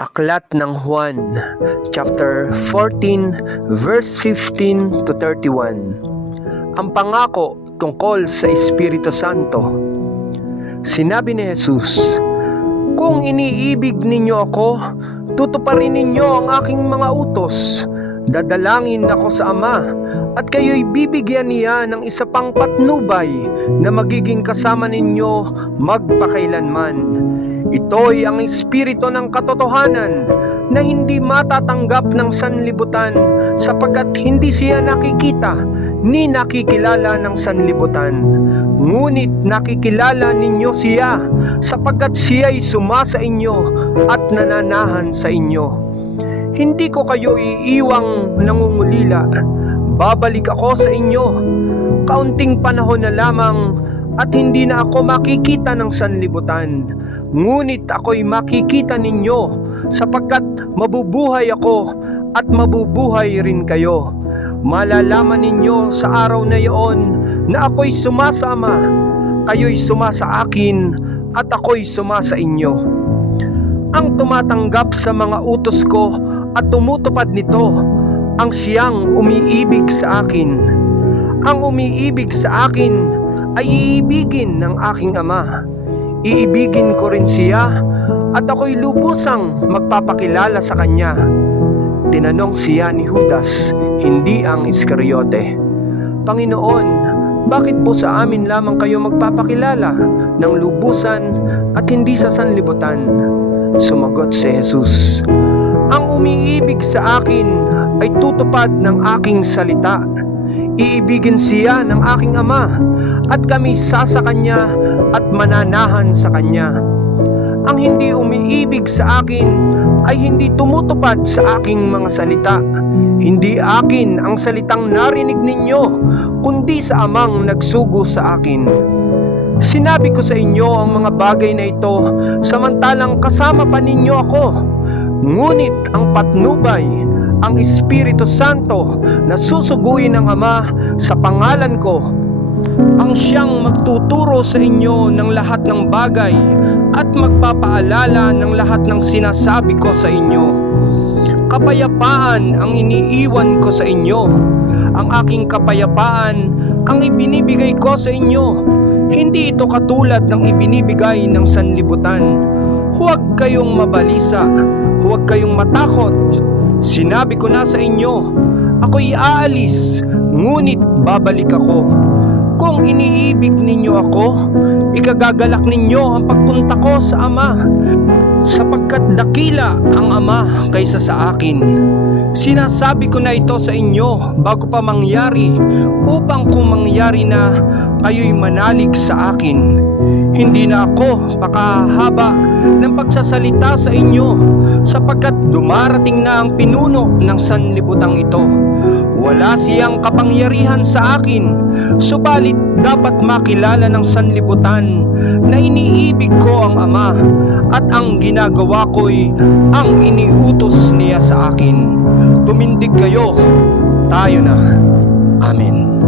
Aklat ng Juan, chapter 14, verse 15 to 31. Ang pangako tungkol sa Espiritu Santo. Sinabi ni Jesus, "Kung iniibig ninyo ako, tutuparin ninyo ang aking mga utos. Dadalangin ako sa Ama, at kayo'y bibigyan niya ng isa pang patnubay na magiging kasama ninyo magpakailanman. Ito'y ang espiritu ng katotohanan na hindi matatanggap ng sanlibutan sapagkat hindi siya nakikita ni nakikilala ng sanlibutan. Ngunit nakikilala ninyo siya sapagkat siya'y sumasa inyo at nananahan sa inyo. Hindi ko kayo iiwang nangungulila. Babalik ako sa inyo. Kaunting panahon na lamang at hindi na ako makikita ng sanlibutan. Ngunit ako'y makikita ninyo sapagkat mabubuhay ako at mabubuhay rin kayo. Malalaman ninyo sa araw na iyon na ako'y sumasa Ama, kayo'y sumasa akin at ako'y sumasa inyo. Ang tumatanggap sa mga utos ko at tumutupad nito, ang siyang umiibig sa akin. Ang umiibig sa akin ay iibigin ng aking Ama. Iibigin ko rin siya at ako'y lubusang magpapakilala sa kanya." Tinanong siya ni Judas, hindi ang Iscariote, "Panginoon, bakit po sa amin lamang kayo magpapakilala ng lubusan at hindi sa sanlibutan?" Sumagot si Jesus, "Ang umiibig sa akin ay tutupad ng aking salita. Iibigin siya ng aking Ama at kami sa kanya at mananahan sa kanya. Ang hindi umiibig sa akin ay hindi tumutupad sa aking mga salita. Hindi akin ang salitang narinig ninyo, kundi sa Amang nagsugo sa akin. Sinabi ko sa inyo ang mga bagay na ito samantalang kasama pa ninyo ako. Ngunit ang patnubay, ang Espiritu Santo na susuguin ng Ama sa pangalan ko, ang siyang magtuturo sa inyo ng lahat ng bagay at magpapaalala ng lahat ng sinasabi ko sa inyo. Kapayapaan ang iniiwan ko sa inyo. Ang aking kapayapaan ang ibinibigay ko sa inyo. Hindi ito katulad ng ibinibigay ng sanlibutan. Huwag kayong mabalisa, huwag kayong matakot. Sinabi ko na sa inyo, ako'y aalis, ngunit babalik ako. Kung iniibig ninyo ako, ikagagalak ninyo ang pagpunta ko sa Ama, sapagkat dakila ang Ama kaysa sa akin. Sinasabi ko na ito sa inyo bago pa mangyari, upang kung mangyari na, kayo'y manalig sa akin. Hindi na ako pakahaba ng pagsasalita sa inyo, sapagkat dumarating na ang pinuno ng sanlibutang ito. Wala siyang kapangyarihan sa akin, subalit dapat makilala ng sanlibutan na iniibig ko ang Ama, at ang ginagawa ko'y ang iniutos niya sa akin. Tumindig kayo, tayo na. Amen.